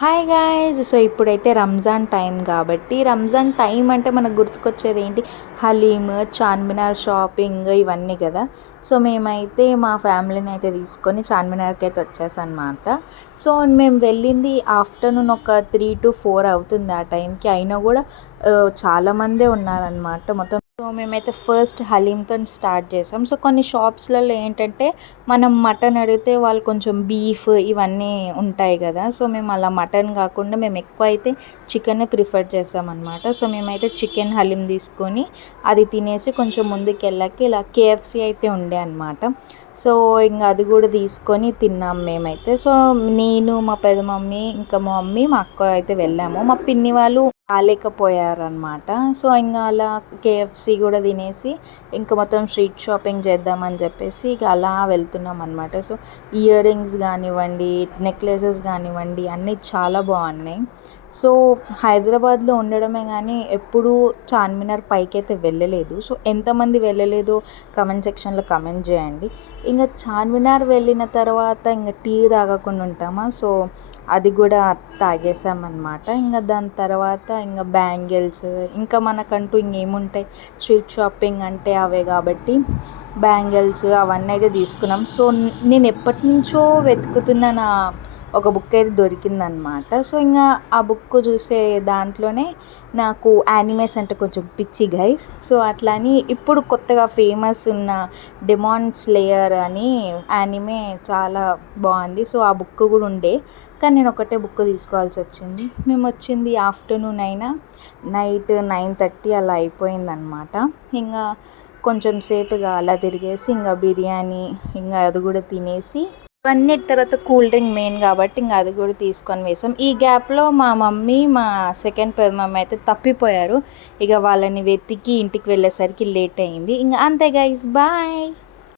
Hi guys. So ఇప్పుడైతే Ramzan time కాబట్టి Ramzan time అంటే మనకు గుర్తుకొచ్చేది ఏంటి? హలీమ్, చార్మినార్ షాపింగ్ ఇవన్నీ కదా. సో మేమైతే మా ఫ్యామిలీని అయితే తీసుకొని చార్మినార్కి అయితే వచ్చేసానమాట. సో మేము వెళ్ళింది ఆఫ్టర్నూన్ ఒక 3 to 4 అవుతుంది ఆ టైంకి. అయినా కూడా చాలామందే ఉన్నారనమాట మొత్తం. సో మేమైతే ఫస్ట్ హలీంతో స్టార్ట్ చేసాం. సో కొన్ని షాప్స్లలో ఏంటంటే మనం మటన్ అడిగితే వాళ్ళు కొంచెం బీఫ్ ఇవన్నీ ఉంటాయి కదా. సో మేము అలా మటన్ కాకుండా మేము ఎక్కువ అయితే చికెన్ ప్రిఫర్ చేసామన్నమాట. సో మేమైతే చికెన్ హలీం తీసుకొని అది తినేసి కొంచెం ముందుకు వెళ్ళాక ఇలా కేఎఫ్సి అయితే ఉండే అనమాట. సో ఇంకా అది కూడా తీసుకొని తిన్నాం మేమైతే. సో నేను, మా పెద్ద మమ్మీ, ఇంకా మా మమ్మీ, మా అక్క అయితే వెళ్ళాము. మా పిన్ని వాళ్ళు రాలేకపోయారనమాట. సో ఇంకా అలా కేఎఫ్సి కూడా తినేసి ఇంకా మొత్తం స్ట్రీట్ షాపింగ్ చేద్దామని చెప్పేసి ఇక అలా వెళ్తున్నాం అనమాట. సో ఇయర్ రింగ్స్ కానివ్వండి, నెక్లెసెస్ కానివ్వండి అన్నీ చాలా బాగున్నాయి. సో హైదరాబాద్లో ఉండడమే కానీ ఎప్పుడూ చార్మినార్ పైకి అయితే వెళ్ళలేదు. సో ఎంతమంది వెళ్ళలేదో కమెంట్ సెక్షన్లో కమెంట్ చేయండి. ఇంకా చార్మినార్ వెళ్ళిన తర్వాత ఇంకా టీ తాగకుండా ఉంటామా? సో అది కూడా తాగేసామన్నమాట. ఇంకా దాని తర్వాత ఇంకా బ్యాంగిల్స్, ఇంకా మనకంటూ ఇంకేముంటాయి, స్ట్రీట్ షాపింగ్ అంటే అవే కాబట్టి బ్యాంగిల్స్ అవన్నీ అయితే తీసుకున్నాం. సో నేను ఎప్పటి నుంచో వెతుకుతున్న నా ఒక బుక్ అయితే దొరికిందనమాట. సో ఇంకా ఆ బుక్ చూసే దాంట్లోనే నాకు యానిమేస్ అంటే కొంచెం పిచ్చి గైస్. సో అట్లా అని ఇప్పుడు కొత్తగా ఫేమస్ ఉన్న డెమాన్ స్లేయర్ అని యానిమే చాలా బాగుంది. సో ఆ బుక్ కూడా ఉండే, కానీ నేను ఒకటే బుక్ తీసుకోవాల్సి వచ్చింది. మేము వచ్చింది ఆఫ్టర్నూన్ అయినా నైట్ 9:30 అలా అయిపోయిందనమాట. ఇంకా కొంచెం సేపుగా అలా తిరిగేసి ఇంకా బిర్యానీ ఇంకా అది కూడా తినేసి ఇవన్నీ తర్వాత కూల్ డ్రింక్ మెయిన్ కాబట్టి ఇంకా అది కూడా తీసుకొని వేసాం. ఈ గ్యాప్లో మా మమ్మీ, మా సెకండ్ పెద్ద మమ్మీ అయితే తప్పిపోయారు. ఇక వాళ్ళని వెతికి ఇంటికి వెళ్ళేసరికి లేట్ అయింది. ఇంకా అంతే గైస్, బాయ్.